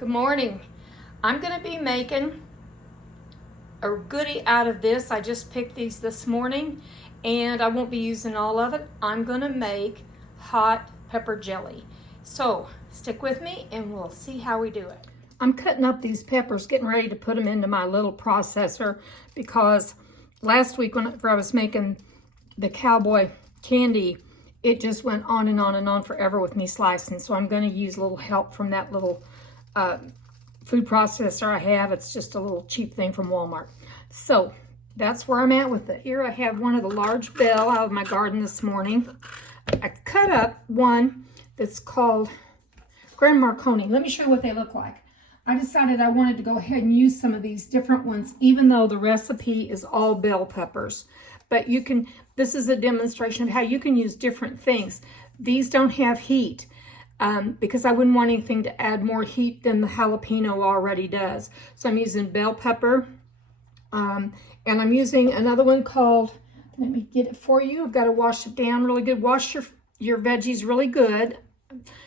Good morning. I'm going to be making a goodie out of this. I just picked these this morning and I won't be using all of it. I'm going to make hot pepper jelly. So stick with me and we'll see how we do it. I'm cutting up these peppers, getting ready to put them into my little processor because last week whenever I was making the cowboy candy, it just went on and on and on forever with me slicing. So I'm going to use a little help from that little food processor I have. It's just a little cheap thing from Walmart. So that's where I'm at with it. Here I have one of the large bell out of my garden this morning. I cut up one that's called Grand Marconi. Let me show you what they look like. I decided I wanted to go ahead and use some of these different ones, even though the recipe is all bell peppers. But you can, this is a demonstration of how you can use different things. These don't have heat. Because I wouldn't want anything to add more heat than the jalapeno already does. So I'm using bell pepper, and I'm using another one called, let me get it for you. I've got to wash it down really good. Wash your veggies really good.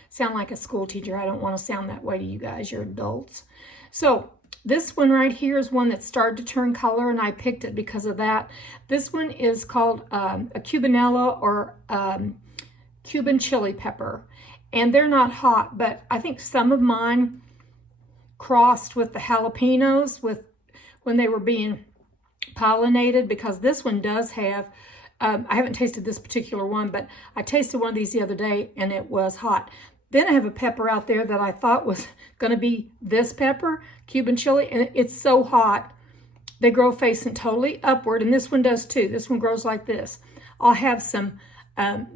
Sound like a school teacher. I don't want to sound that way to you guys. You're adults. So this one right here is one that started to turn color, and I picked it because of that. This one is called a cubanella or Cuban chili pepper. And they're not hot, but I think some of mine crossed with the jalapenos when they were being pollinated, because this one does have, I haven't tasted this particular one, but I tasted one of these the other day and it was hot. Then I have a pepper out there that I thought was going to be this pepper, Cuban chili, and it's so hot. They grow facing totally upward, and this one does too. This one grows like this. I'll have some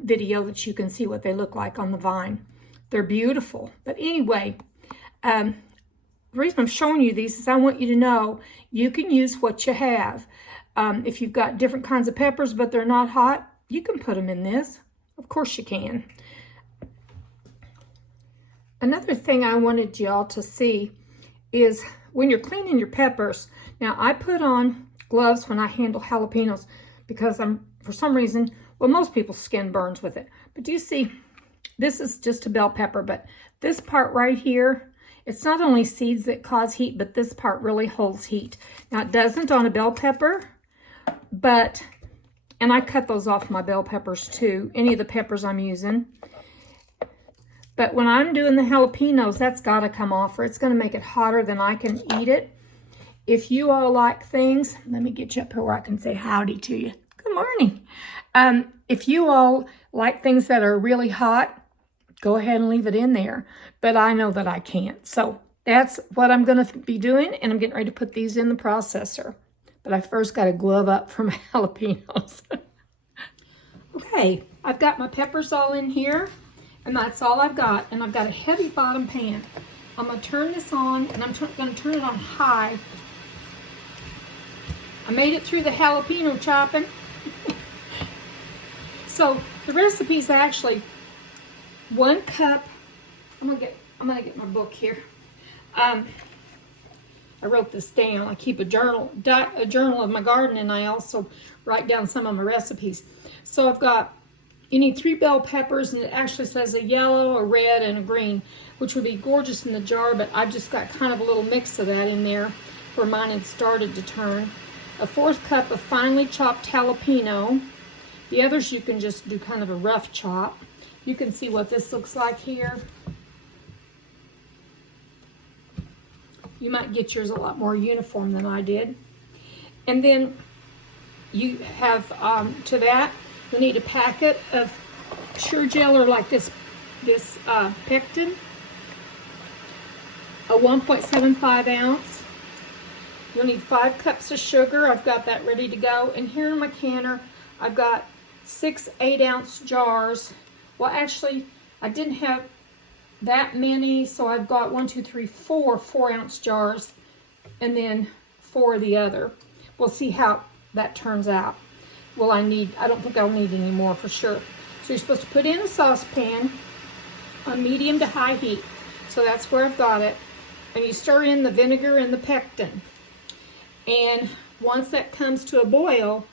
video that you can see what they look like on the vine. They're beautiful. But anyway, the reason I'm showing you these is I want you to know you can use what you have. If you've got different kinds of peppers but they're not hot, you can put them in this. Of course you can. Another thing I wanted y'all to see is when you're cleaning your peppers. Now I put on gloves when I handle jalapenos because for some reason, well, most people's skin burns with it. But do you see, this is just a bell pepper, but this part right here, it's not only seeds that cause heat, but this part really holds heat. Now, it doesn't on a bell pepper, and I cut those off my bell peppers too, any of the peppers I'm using. But when I'm doing the jalapenos, that's got to come off, or it's going to make it hotter than I can eat it. If you all like things, let me get you up here where I can say howdy to you. Good morning. If you all like things that are really hot, go ahead and leave it in there. But I know that I can't. So that's what I'm going to be doing. And I'm getting ready to put these in the processor. But I first got to glove up for my jalapenos. Okay, I've got my peppers all in here. And that's all I've got. And I've got a heavy bottom pan. I'm going to turn this on. And I'm going to turn it on high. I made it through the jalapeno chopping. So the recipe is actually 1 cup. I'm gonna get my book here. I wrote this down. I keep a journal of my garden, and I also write down some of my recipes. So I've got, you need 3 bell peppers, and it actually says a yellow, a red, and a green, which would be gorgeous in the jar, but I've just got kind of a little mix of that in there where mine had started to turn. A 1/4 cup of finely chopped jalapeno. The others you can just do kind of a rough chop. You can see what this looks like here. You might get yours a lot more uniform than I did. And then you have, to that, you need a packet of Sure Gel, or like this pectin, a 1.75 ounce. You'll need 5 cups of sugar. I've got that ready to go. And here in my canner, I've got 6 8-ounce jars. Well, actually, I didn't have that many, so I've got 4 4-ounce jars, and then 4 of the other. We'll see how that turns out. Well, I don't think I'll need any more for sure. So you're supposed to put in a saucepan on medium to high heat. So that's where I've got it. And you stir in the vinegar and the pectin. And once that comes to a boil,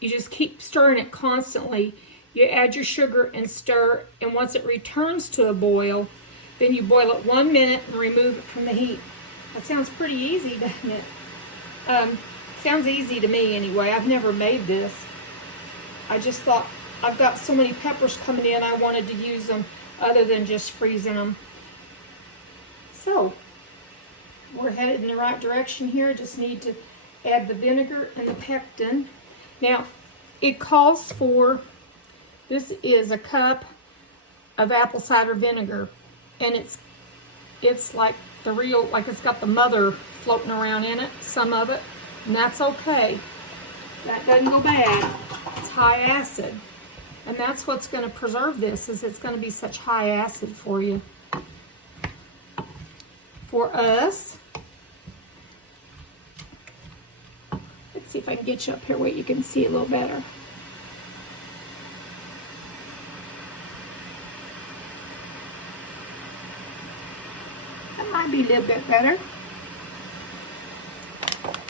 you just keep stirring it constantly. You add your sugar and stir, and once it returns to a boil, Then you boil it 1 minute and remove it from the heat. That sounds pretty easy, doesn't it? Sounds easy to me anyway. I've never made this. I just thought I've got so many peppers coming in, I wanted to use them other than just freezing them. So, we're headed in the right direction here. Just need to add the vinegar and the pectin. Now, it calls for, this is a cup of apple cider vinegar, and it's like the real, like it's got the mother floating around in it, some of it, and that's okay. That doesn't go bad. It's high acid, and that's what's going to preserve this, is it's going to be such high acid for you. For us, let's see if I can get you up here where you can see a little better. That might be a little bit better.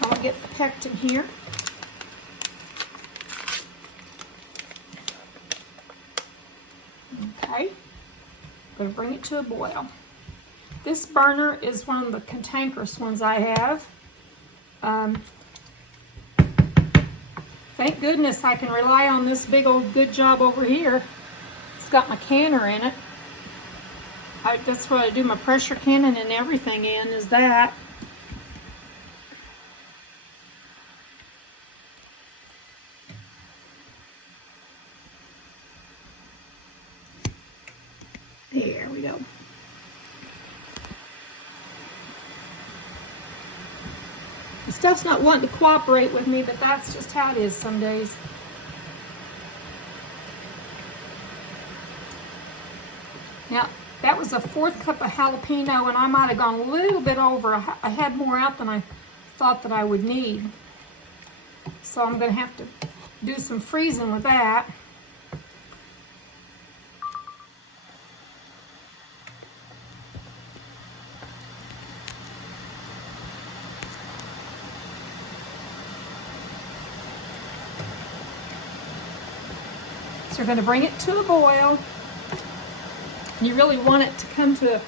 I'll get the pectin here. Okay, I'm going to bring it to a boil. This burner is one of the cantankerous ones I have. Thank goodness I can rely on this big old good job over here. It's got my canner in it. That's what I do my pressure canning and everything in, is that. There we go. The stuff's not wanting to cooperate with me, but that's just how it is some days. Now, that was a 4th cup of jalapeno, and I might have gone a little bit over. I had more out than I thought that I would need. So I'm going to have to do some freezing with that. So you're going to bring it to a boil. You really want it to come to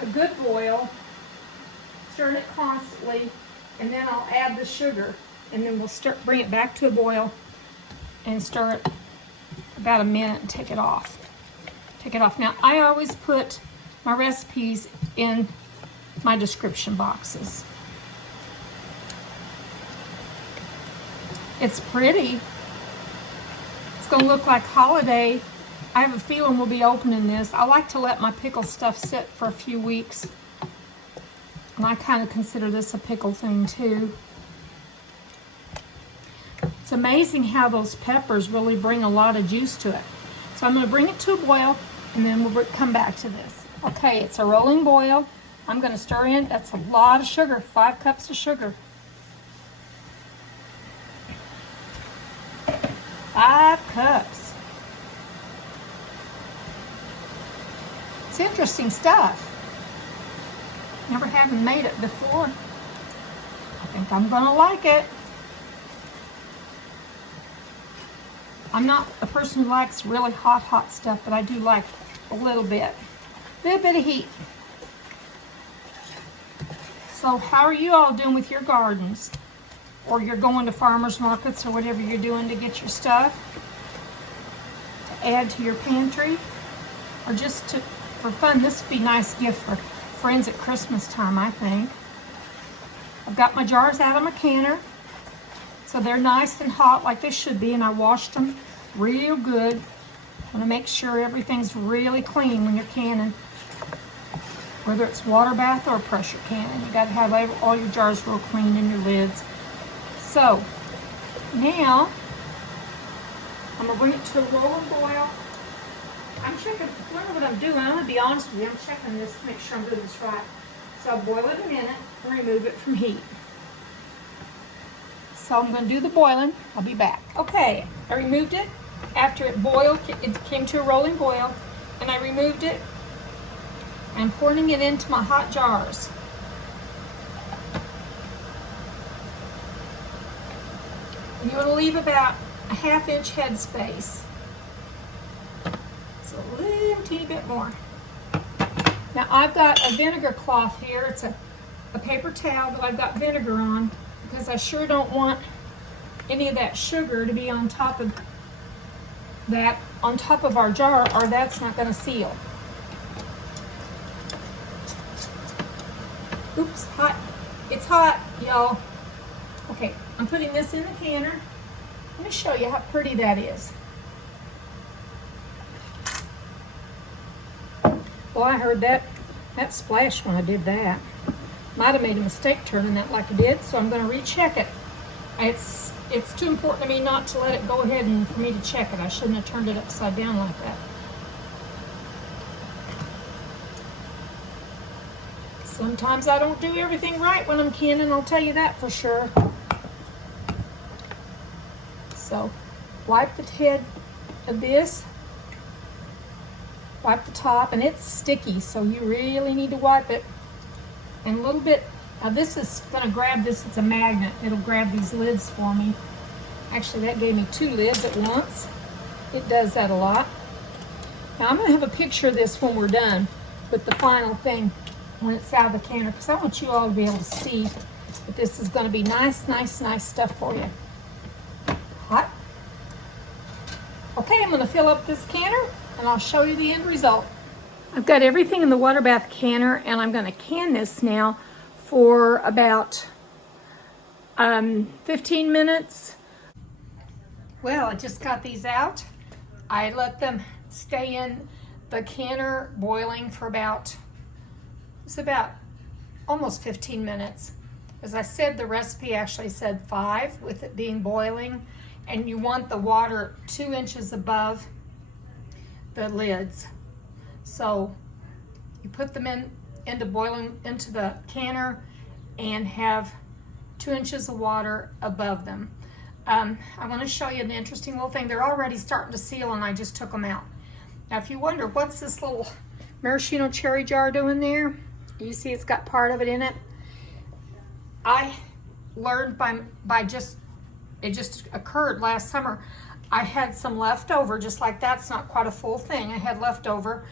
a good boil. Stir it constantly, and then I'll add the sugar, and then we'll bring it back to a boil and stir it about a minute and take it off. Take it off. Now, I always put my recipes in my description boxes. It's pretty. It's going to look like holiday. I have a feeling we'll be opening this. I like to let my pickle stuff sit for a few weeks. And I kind of consider this a pickle thing too. It's amazing how those peppers really bring a lot of juice to it. So I'm going to bring it to a boil, and then we'll come back to this. Okay, it's a rolling boil. I'm going to stir in. That's a lot of sugar, 5 cups of sugar. 5 cups. It's interesting stuff. Never haven't made it before. I think I'm gonna like it. I'm not a person who likes really hot stuff, but I do like a little bit of heat. So how are you all doing with your gardens? Or you're going to farmers markets or whatever you're doing to get your stuff to add to your pantry, or just for fun. This would be a nice gift for friends at Christmas time, I think. I've got my jars out of my canner, so they're nice and hot like they should be, and I washed them real good. I want to make sure everything's really clean when you're canning, whether it's water bath or pressure canning. You got to have all your jars real clean and your lids. So now I'm gonna bring it to a rolling boil. I'm checking, what I'm doing, I'm gonna be honest with you, I'm checking this to make sure I'm doing this right. So I'll boil it a minute and remove it from heat. So I'm gonna do the boiling, I'll be back. Okay, I removed it after it boiled, it came to a rolling boil, and I removed it. I'm pouring it into my hot jars. You want to leave about a 1/2 inch headspace. So a little teeny bit more. Now I've got a vinegar cloth here. It's a paper towel that I've got vinegar on because I sure don't want any of that sugar to be on top of that, on top of our jar, or that's not going to seal. Oops, hot. It's hot, y'all. Okay, I'm putting this in the canner. Let me show you how pretty that is. Well, I heard that splash when I did that. Might have made a mistake turning that like I did, so I'm going to recheck it. It's too important to me not to let it go ahead and for me to check it. I shouldn't have turned it upside down like that. Sometimes I don't do everything right when I'm canning, I'll tell you that for sure. So, wipe the head of this. Wipe the top, and it's sticky, so you really need to wipe it. And a little bit, now this is gonna grab this, it's a magnet. It'll grab these lids for me. Actually, that gave me 2 lids at once. It does that a lot. Now I'm gonna have a picture of this when we're done with the final thing when it's out of the canner, because I want you all to be able to see that this is gonna be nice stuff for you. Hot. Okay, I'm gonna fill up this canner and I'll show you the end result. I've got everything in the water bath canner, and I'm gonna can this now for about 15 minutes. Well, I just got these out. I let them stay in the canner boiling for about almost 15 minutes. As I said, the recipe actually said 5 with it being boiling, and you want the water 2 inches above the lids. So you put them into boiling into the canner and have 2 inches of water above them. I want to show you an interesting little thing. They're already starting to seal, and I just took them out. Now, if you wonder, what's this little maraschino cherry jar doing there? You see it's got part of it in it. I learned it just occurred last summer. I had some leftover, just like that's not quite a full thing. I had leftover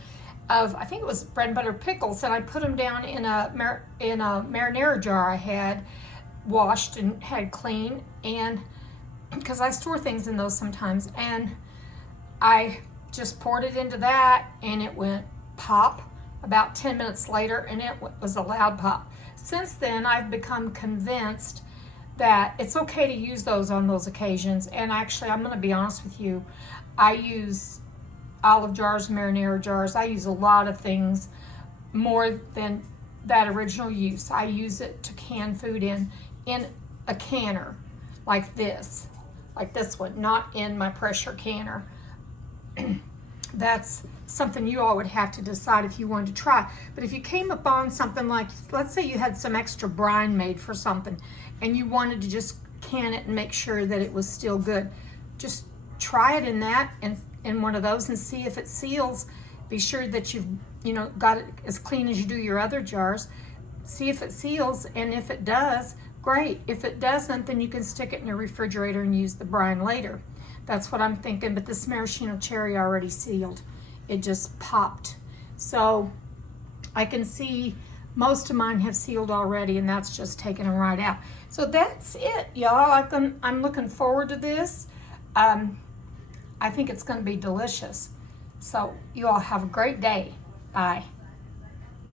of, I think it was bread and butter pickles, and I put them down in a marinara jar I had washed and had clean, and because I store things in those sometimes, and I just poured it into that, and it went pop about 10 minutes later, and it was a loud pop. Since then, I've become convinced that it's okay to use those on those occasions. And actually, I'm going to be honest with you, I use olive jars, marinara jars. I use a lot of things more than that original use. I use it to can food in a canner like this one, not in my pressure canner. That's something you all would have to decide if you wanted to try. But if you came upon something like, let's say you had some extra brine made for something and you wanted to just can it and make sure that it was still good, just try it in that and in one of those and see if it seals. Be sure that you've got it as clean as you do your other jars. See if it seals, and if it does, great. If it doesn't, then you can stick it in the refrigerator and use the brine later. That's what I'm thinking, but this maraschino cherry already sealed. It just popped. So I can see most of mine have sealed already, and that's just taking them right out. So that's it, y'all. I'm looking forward to this. I think it's gonna be delicious. So you all have a great day. Bye.